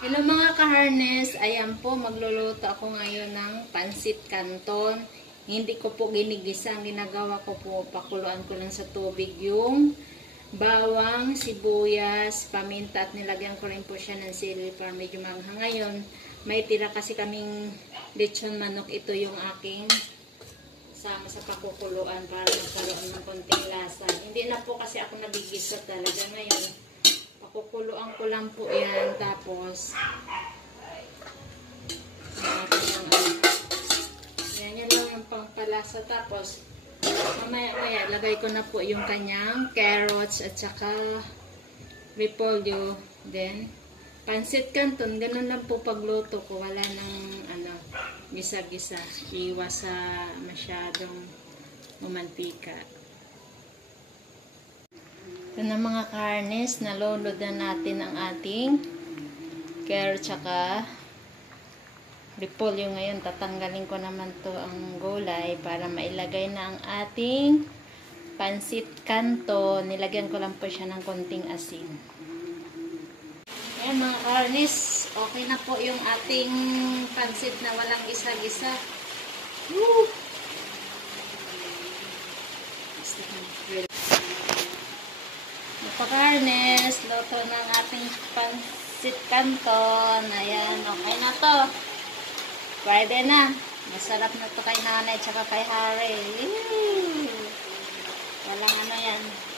Hello mga ka-harness, ayan po, magluluto ako ngayon ng pansit canton. Hindi ko po ginigisa, ang ginagawa ko po, pakuluan ko lang sa tubig yung bawang, sibuyas, paminta at nilagyan ko rin po siya ng sili para medyo manghang. Ngayon, may tira kasi kaming lechon manok, ito yung aking sama sa pakukuluan para magkaroon ng konting lasa. Hindi na po kasi ako nabigisa talaga ngayon. Pakukuluan ko lang po yan. Tapos, yan lang yung pangpalasa. Tapos, mamaya-maya, lagay ko na po yung kanyang carrots at saka repolyo. Then, pansit canton. Ganun lang po pagluto ko. Wala nang gisa-gisa. Iwas sa masyadong mamantika. Ito na mga karnes, nalulod na natin ang ating carrot tsaka repolyo. Ngayon, tatanggalin ko naman to ang gulay para mailagay na ang ating pansit canton. Nilagyan ko lang po siya ng konting asin. Ayan mga karnes, okay na po yung ating pansit na walang isa-gisa. Woo! Karnes, luto ng ating pansit canton. Ayan, okay na to. Pwede na. Masarap na to kay nanay tsaka kay Harry. Walang ano yan.